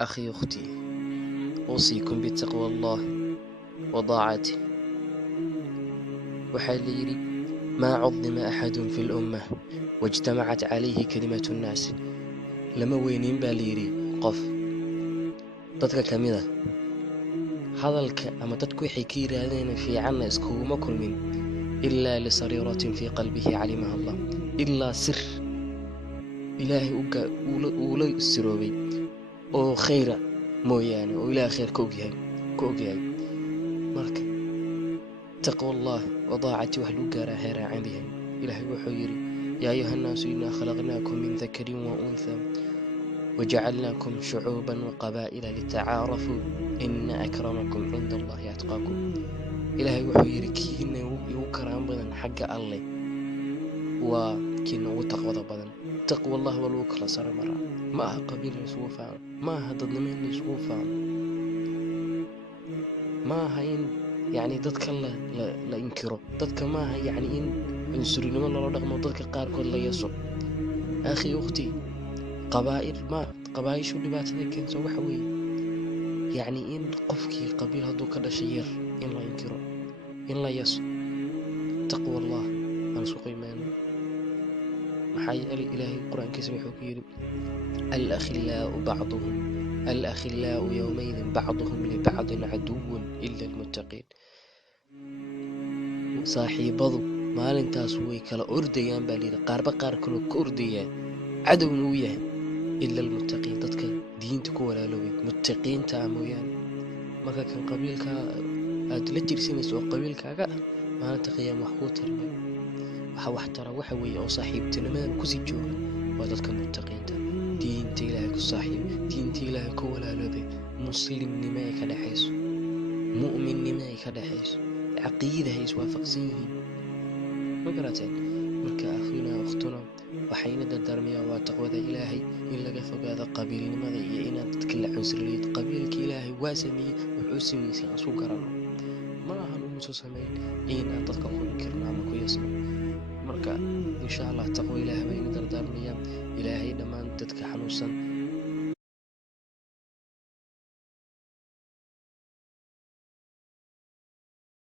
أخي أختي، أوصيكم بتقوى الله وطاعته. وحال ما عظم أحد في الأمة واجتمعت عليه كلمة الناس لما وينين باليري قف dadka kamida hadalka ama dadku waxay ka yiraahdeen fiicanna iskuguma kulmin ilaa lisariiratin fi qalbihi calimaha Allah, ilaa sir ilaahay uu la siroobay oo khayra mooyaane oo ilaahay khayr ka ogyahay. marka taqwa Allah wa daacati wax lagu gaaraa heeraa cambihan. ilaahay wuxuu yiri yaa ayuha nnaasu innaa khalaqnaakum min dakarin wa unthaa وجعلناكم شعوبا وقبائل لتعارفوا إن أكرمكم عند الله أتقاكم. إلهي وحو يركينا يوكران بدن حق الله وكينا وتقوى بدن. تقوى الله والوكرة صار مرة ما قبيل يسوفا ما هددنا من يسوفا ما هين يعني ضدك الله لا ينكره ضدك ما هي يعني إن عنصرين من الله رغم ضدك قارك الله يسوع. أخي أختي قبائل ما قبائل شو دبات ذيك إنسان وحوي يعني إن قفكي قبيل هذو كذا شير إن لا ينكره إن لا يسوع. تقوى الله أنا سوق إيمان محي الإلهي القرآن كسمح وكيل الأخلاء يومئذ بعضهم لبعض عدو إلا المتقين. صاحبه ما لنتاس وي كلا أرديان بالي قارب كله كأرديان عدو وياه إلا المتقين. dadka diinta ku walaaloway muttaqiinta mooyaan. marka kan qabiilka aad la jirsanayso qabiilkaaga maanta qiyaam wax ku tarmay wax tara waxa weeye oo saaxiibtinimada ku sii jooga waa dadka muttaqiinta diinta Ilaahay ku saaxiib diinta Ilaahay ku walaaloway muslimnimo ay ka dhaxayso mu'minnimo ay ka dhaxayso caqiidaha is waafaqsan yihiin. ma garateen marka akhina ukhtuna waxayna dardaarmayaan waa taqwada Ilaahay in laga fogaado qabiilnimada iyo inaad dadka la cunsuriyay. qabiilka Ilaahay waa sameeyay wuxuu sameeyay asu garano ma ahan uu soo sameeyay inaad dadka ku kirnaa ama ku yeesno. marka insha Allah taqwa Ilaahay bayna dardaarmayaan. Ilaahay dhamaan dadka xanuunsan